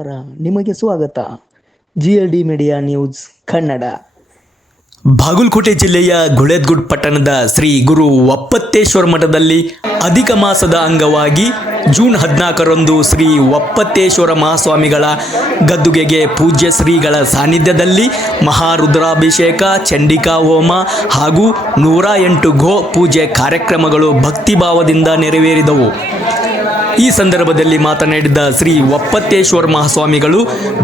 ನಮಸ್ಕಾರ, ನಿಮಗೆ ಸ್ವಾಗತ. GLD media news Kannada. Bagalkote ಜಿಲ್ಲೆಯ ಗುಳೇದಗುಡ್ ಪಟ್ಟಣದ ಶ್ರೀ ಗುರು ಒಪ್ಪತ್ತೇಶ್ವರ ಮಠದಲ್ಲಿ ಅಧಿಕ ಮಾಸದ ಅಂಗವಾಗಿ ಜೂನ್ 14ರಂದು ಶ್ರೀ ಒಪ್ಪತ್ತೇಶ್ವರ ಮಹಾಸ್ವಾಮಿಗಳ ಗದ್ದುಗೆಗೆ ಪೂಜ್ಯ ಶ್ರೀಗಳ ಸಾನ್ನಿಧ್ಯದಲ್ಲಿ ಮಹಾರುದ್ರಾಭಿಷೇಕ, ಚಂಡಿಕಾ ಹೋಮ ಹಾಗೂ 108 ಗೋ ಪೂಜೆ ಕಾರ್ಯಕ್ರಮಗಳು ಭಕ್ತಿಭಾವದಿಂದ ನೆರವೇರಿದವು. ಈ ಸಂದರ್ಭದಲ್ಲಿ ಮಾತನಾಡಿದ ಶ್ರೀ ಒಪ್ಪತ್ತೇಶ್ವರ ಮಹಾಸ್ವಾಮಿಗಳು,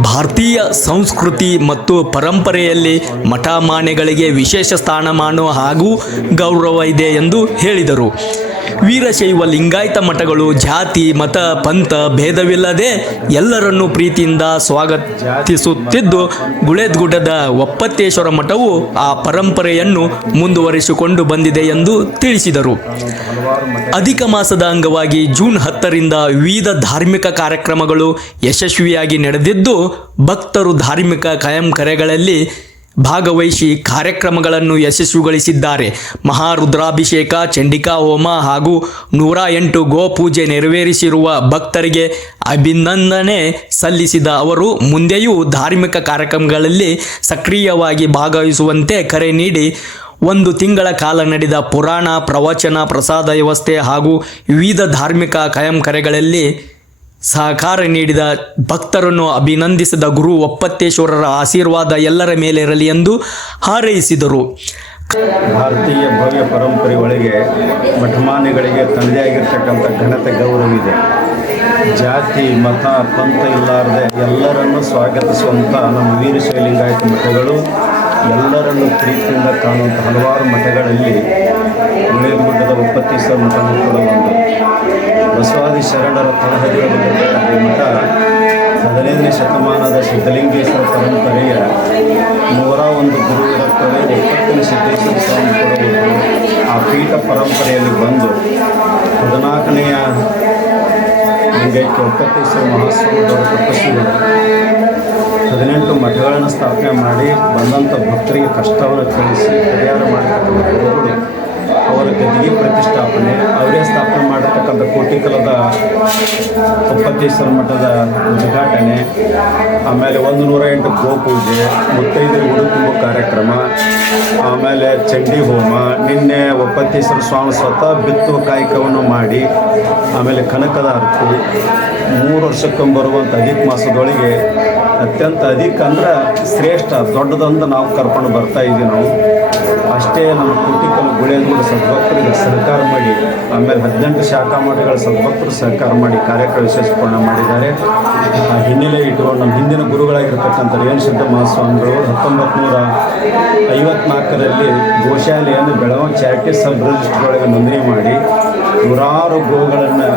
ಭಾರತೀಯ ಸಂಸ್ಕೃತಿ ಮತ್ತು ಪರಂಪರೆಯಲ್ಲಿ ಮಠ ಮಾನ್ಯಗಳಿಗೆ ವಿಶೇಷ ಸ್ಥಾನಮಾನ ಹಾಗೂ ಗೌರವ ಇದೆ ಎಂದು ಹೇಳಿದರು. ವೀರಶೈವ ಲಿಂಗಾಯತ ಮಠಗಳು ಜಾತಿ ಮತ ಪಂಥ ಭೇದವಿಲ್ಲದೆ ಎಲ್ಲರನ್ನೂ ಪ್ರೀತಿಯಿಂದ ಸ್ವಾಗತಿಸುತ್ತಿದ್ದು, ಗುಳೇದಗುಡ್ಡದ ಒಪ್ಪತ್ತೇಶ್ವರ ಮಠವು ಆ ಪರಂಪರೆಯನ್ನು ಮುಂದುವರಿಸಿಕೊಂಡು ಬಂದಿದೆ ಎಂದು ತಿಳಿಸಿದರು. ಅಧಿಕ ಮಾಸದ ಅಂಗವಾಗಿ ಜೂನ್ 10ರಿಂದ ವಿವಿಧ ಧಾರ್ಮಿಕ ಕಾರ್ಯಕ್ರಮಗಳು ಯಶಸ್ವಿಯಾಗಿ ನಡೆದಿದ್ದು, ಭಕ್ತರು ಧಾರ್ಮಿಕ ಕಾಯಂ ಕರೆಗಳಲ್ಲಿ ಭಾಗವಹಿಸಿ ಕಾರ್ಯಕ್ರಮಗಳನ್ನು ಯಶಸ್ವಿಗೊಳಿಸಿದ್ದಾರೆ. ಮಹಾರುದ್ರಾಭಿಷೇಕ, ಚಂಡಿಕಾ ಹೋಮ ಹಾಗೂ 108 ಗೋ ಪೂಜೆ ನೆರವೇರಿಸಿರುವ ಭಕ್ತರಿಗೆ ಅಭಿನಂದನೆ ಸಲ್ಲಿಸಿದ ಅವರು, ಮುಂದೆಯೂ ಧಾರ್ಮಿಕ ಕಾರ್ಯಕ್ರಮಗಳಲ್ಲಿ ಸಕ್ರಿಯವಾಗಿ ಭಾಗವಹಿಸುವಂತೆ ಕರೆ ನೀಡಿ 1 ತಿಂಗಳ ಕಾಲ ನಡೆದ ಪುರಾಣ, ಪ್ರವಚನ, ಪ್ರಸಾದ ವ್ಯವಸ್ಥೆ ಹಾಗೂ ವಿವಿಧ ಧಾರ್ಮಿಕ ಕಾಯಂ ಕರೆಗಳಲ್ಲಿ ಸಹಕಾರ ನೀಡಿದ ಭಕ್ತರನ್ನು ಅಭಿನಂದಿಸಿದ ಗುರು ಒಪ್ಪತ್ತೇಶ್ವರರ ಆಶೀರ್ವಾದ ಎಲ್ಲರ ಮೇಲೆ ಇರಲಿ ಎಂದು ಹಾರೈಸಿದರು. ಭಾರತೀಯ ಭವ್ಯ ಪರಂಪರೆ ಒಳಗೆ ಮಠಮಾನ್ಯಗಳಿಗೆ ತಂದೆ ಆಗಿರ್ತಕ್ಕಂಥ ಘನತೆ ಗೌರವಿದೆ. ಜಾತಿ ಮತ ಪಂಥ ಇಲ್ಲಾರದೆ ಎಲ್ಲರನ್ನು ಸ್ವಾಗತಿಸುವಂಥ ನಮ್ಮ ವೀರಶೈವ ಲಿಂಗಾಯತ ಮಠಗಳು ಎಲ್ಲರನ್ನು ಪ್ರೀತಿಯಿಂದ ಕಾಣುವಂಥ ಹಲವಾರು ಮಠಗಳಲ್ಲಿ ಗುಳೇದಗುಡ್ಡದ ಒಪ್ಪತ್ತೇಶ್ವರ ಮಠನೂ ಕೂಡ ಒಂದು. ಬಸವಾದಿ ಶರಣರ ತಳಹದಿರತಕ್ಕಂಥ ಈ ಮಠ 15ನೇ ಶತಮಾನದ ಸಿದ್ಧಲಿಂಗೇಶ್ವರ ಪರಂಪರೆಯ 101 ಗುರು ಇರುತ್ತವೆ. 70ನೇ ಸಿದ್ದೇಶ್ವರ ಸ್ವಾಮಿ ಕೂಡ ಆ ಪೀಠ ಪರಂಪರೆಯಲ್ಲಿ ಬಂದು 14ನೆಯ ಲಿಂಗೈಕ್ಯ ಒಪ್ಪತ್ತೇಶ್ವರ ಮಹಾಸ್ವಾಮಿಯವರ ತಪಸ್ವಿಗಳು 18 ಮಠಗಳನ್ನು ಸ್ಥಾಪನೆ ಮಾಡಿ ಬಂದಂಥ ಭಕ್ತರಿಗೆ ಕಷ್ಟವನ್ನು ತಿಳಿಸಿ ಪರಿಹಾರ ಮಾಡತಕ್ಕಂಥ ಗುರುಗಳು ಅವರ ಗದ್ದಿಗೆ ಪ್ರತಿಷ್ಠಾಪನೆ, ಅವರೇ ಸ್ಥಾಪನೆ ಮಾಡಿರ್ತಕ್ಕಂಥ ಕೋಟಿಕಲದ ಒಪ್ಪತ್ತೇಶ್ವರ ಮಠದ ಉದ್ಘಾಟನೆ, ಆಮೇಲೆ 108 ಗೋ ಪೂಜೆ, ಮುತ್ತೈದರಿಗೆ ಉಡು ತುಂಬೋ ಕಾರ್ಯಕ್ರಮ, ಆಮೇಲೆ ಚಂಡಿ ಹೋಮ, ನಿನ್ನೆ ಒಪ್ಪತ್ತೇಶ್ವರ ಸ್ವಾಮಿ ಸ್ವತಃ ಬಿತ್ತುವ ಕಾಯಕವನ್ನು ಮಾಡಿ, ಆಮೇಲೆ ಕನಕದ ಆರತಿ 3 ವರ್ಷಕ್ಕೊಮ್ಮರುವಂಥ ಅಧಿಕ ಮಾಸದೊಳಗೆ ಅತ್ಯಂತ ಅಧಿಕ ಅಂದ್ರೆ ಶ್ರೇಷ್ಠ ದೊಡ್ಡದಂತ ನಾವು ಕರ್ಕೊಂಡು ಬರ್ತಾ ಇದ್ದೀವಿ. ನಾವು ಅಷ್ಟೇ ನಮ್ಮ ಕೋಟಿಕಲ್ ಗುಳೇದಗುಡ್ಡ ಸದ್ಭಕ್ತರಿಗೆ ಸಹಕಾರ ಮಾಡಿ, ಆಮೇಲೆ 18 ಶಾಖಾ ಮಠಗಳ ಸದ್ಭಕ್ತರು ಸಹಕಾರ ಮಾಡಿ ಕಾರ್ಯಕ್ರಮ ವಿಶೇಷಪೂರ್ಣ ಮಾಡಿದ್ದಾರೆ. ಆ ಹಿನ್ನೆಲೆ ಇಟ್ಟುಕೊಂಡು ನಮ್ಮ ಹಿಂದಿನ ಗುರುಗಳಾಗಿರ್ತಕ್ಕಂಥ ರೇವಣಸಿದ್ಧ ಮಹಾಸ್ವಾಮಿಗಳು 1954ರಲ್ಲಿ ಗೋಶಾಲೆಯನ್ನು ಬೆಳಗಾವಿ ಚಾರಿಟಿ ಸಬ್ ರಿಜಿಸ್ಟರ್ ಒಳಗೆ ನೋಂದಣಿ ಮಾಡಿ 100 ಗೋಗಳನ್ನು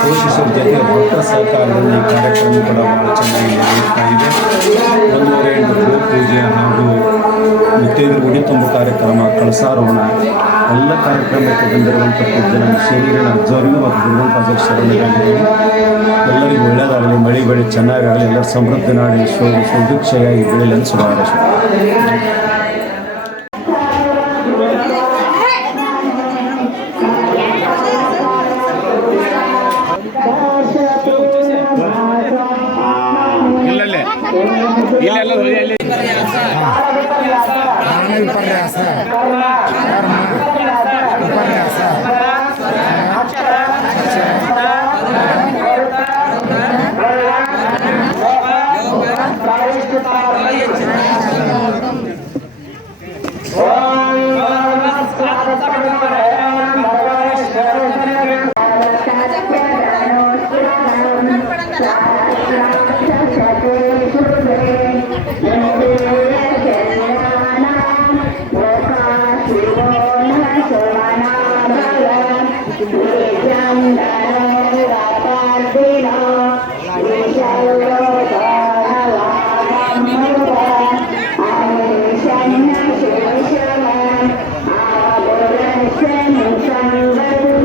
ಪೋಷಿಸುವ ಜೊತೆಗೆ ಭಕ್ತರ ಸಹಕಾರದಿಂದ ಈ ಕಾರ್ಯಕ್ರಮ ಕೂಡ ಭಾಳ ಚೆನ್ನಾಗಿ ನಡೆಯುತ್ತಾ ಇದೆ. 108 ಗೋ ಪೂಜೆ ಹಾಗೂ ಮುತ್ತೈದರಿಗೆ ಉಡಿ ತುಂಬ ಕಾರ್ಯಕ್ರಮ, ಕಳಸಾರೋಹಣ ಎಲ್ಲ ಕಾರ್ಯಕ್ರಮಕ್ಕೆ ಬಂದಿರುವಂಥ ಪೂಜ್ಯ ನಮ್ಮ ಶರೀರಿನ ಅಜ್ಜವರಿಗೂ ಮತ್ತು ಗುರುವಂಥ ಶರಣರಾಗಿದ್ದೀವಿ. ಎಲ್ಲರಿಗೂ ಒಳ್ಳೆಯದಾಗಲಿ, ಮಳೆ ಬೆಳೆ ಚೆನ್ನಾಗಾಗಲಿ, ಎಲ್ಲರ ಸಮೃದ್ಧಿ ನಾಡಿ ಸುಭಿಕ್ಷೆಯಾಗಿ ಬೆಳೆಯಲಿ ಅಂತ ಶುಭಾಶಯ.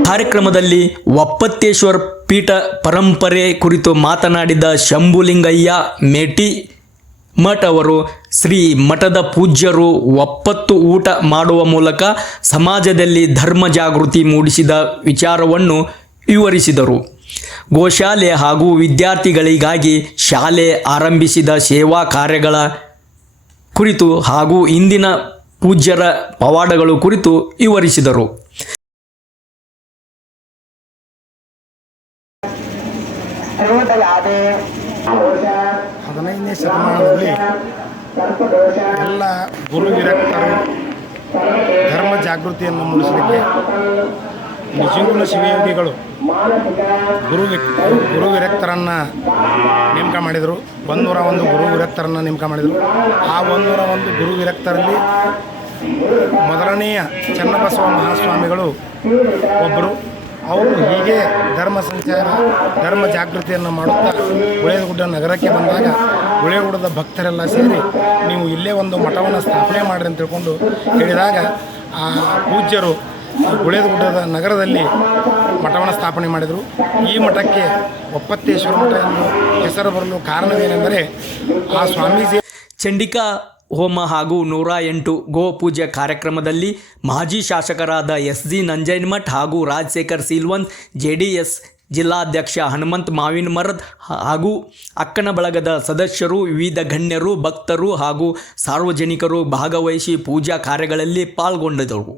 ಕಾರ್ಯಕ್ರಮದಲ್ಲಿ ಒಪ್ಪತ್ತೇಶ್ವರ ಪೀಠ ಪರಂಪರೆ ಕುರಿತು ಮಾತನಾಡಿದ ಶಂಭುಲಿಂಗಯ್ಯ ಮೇಟಿ ಮಠ ಅವರು, ಶ್ರೀ ಮಠದ ಪೂಜ್ಯರು ಒಪ್ಪತ್ತು ಊಟ ಮಾಡುವ ಮೂಲಕ ಸಮಾಜದಲ್ಲಿ ಧರ್ಮ ಜಾಗೃತಿ ಮೂಡಿಸಿದ ವಿಚಾರವನ್ನು ವಿವರಿಸಿದರು. ಗೋಶಾಲೆ ಹಾಗೂ ವಿದ್ಯಾರ್ಥಿಗಳಿಗಾಗಿ ಶಾಲೆ ಆರಂಭಿಸಿದ ಸೇವಾ ಕಾರ್ಯಗಳ ಕುರಿತು ಹಾಗೂ ಇಂದಿನ ಪೂಜ್ಯರ ಪವಾಡಗಳು ಕುರಿತು ವಿವರಿಸಿದರು. ಹದಿನೈದನೇ ಶತಮಾನದಲ್ಲಿ ಎಲ್ಲ ಗುರು ವಿರಕ್ತರು ಧರ್ಮ ಜಾಗೃತಿಯನ್ನು ಮೂಡಿಸಲಿಕ್ಕೆ ನಿಜಗುಣ ಶಿವಯೋಗಿಗಳು ಗುರು ವಿರಕ್ತರನ್ನು ನೇಮಕ ಮಾಡಿದರು. 101 ಗುರು ವಿರಕ್ತರನ್ನು ನೇಮಕ ಮಾಡಿದರು. ಆ 101 ಗುರು ವಿರಕ್ತರಲ್ಲಿ ಮೊದಲನೆಯ ಚನ್ನಬಸವ ಮಹಾಸ್ವಾಮಿಗಳು ಒಬ್ಬರು. ಅವರು ಹೀಗೆ ಧರ್ಮ ಸಂಚಾರ ಧರ್ಮ ಜಾಗೃತಿಯನ್ನು ಮಾಡುತ್ತಾ ಗುಳೇದಗುಡ್ಡ ನಗರಕ್ಕೆ ಬಂದಾಗ ಗುಳೇದಗುಡ್ಡದ ಭಕ್ತರೆಲ್ಲ ಸೇರಿ ನೀವು ಇಲ್ಲೇ ಒಂದು ಮಠವನ್ನು ಸ್ಥಾಪನೆ ಮಾಡಿರಿ ಅಂತ ತಿಳ್ಕೊಂಡು ಹೇಳಿದಾಗ ಆ ಪೂಜ್ಯರು ಗುಳೇದಗುಡ್ಡದ ನಗರದಲ್ಲಿ ಮಠವನ್ನು ಸ್ಥಾಪನೆ ಮಾಡಿದರು. ಈ ಮಠಕ್ಕೆ ಒಪ್ಪತ್ತೇಶ್ವರ ಮಠ ಎಂದು ಹೆಸರು ಬರಲು ಕಾರಣವೇನೆಂದರೆ ಆ ಸ್ವಾಮೀಜಿ ಚಂಡಿಕಾ ಹೋಮ ಹಾಗೂ 108 ಗೋ ಪೂಜೆ ಕಾರ್ಯಕ್ರಮದಲ್ಲಿ ಮಾಜಿ ಶಾಸಕರಾದ SG ನಂಜನಮಠ್ ಹಾಗೂ ರಾಜಶೇಖರ್ ಸಿಲ್ವನ್, JDS ಜಿಲ್ಲಾಧ್ಯಕ್ಷ ಹನುಮಂತ್ ಮಾವಿನಮರದ್ ಹಾಗೂ ಅಕ್ಕನ ಬಳಗದ ಸದಸ್ಯರು, ವಿವಿಧ ಗಣ್ಯರು, ಭಕ್ತರು ಹಾಗೂ ಸಾರ್ವಜನಿಕರು ಭಾಗವಹಿಸಿ ಪೂಜಾ ಕಾರ್ಯಗಳಲ್ಲಿ ಪಾಲ್ಗೊಂಡಿದ್ದರು.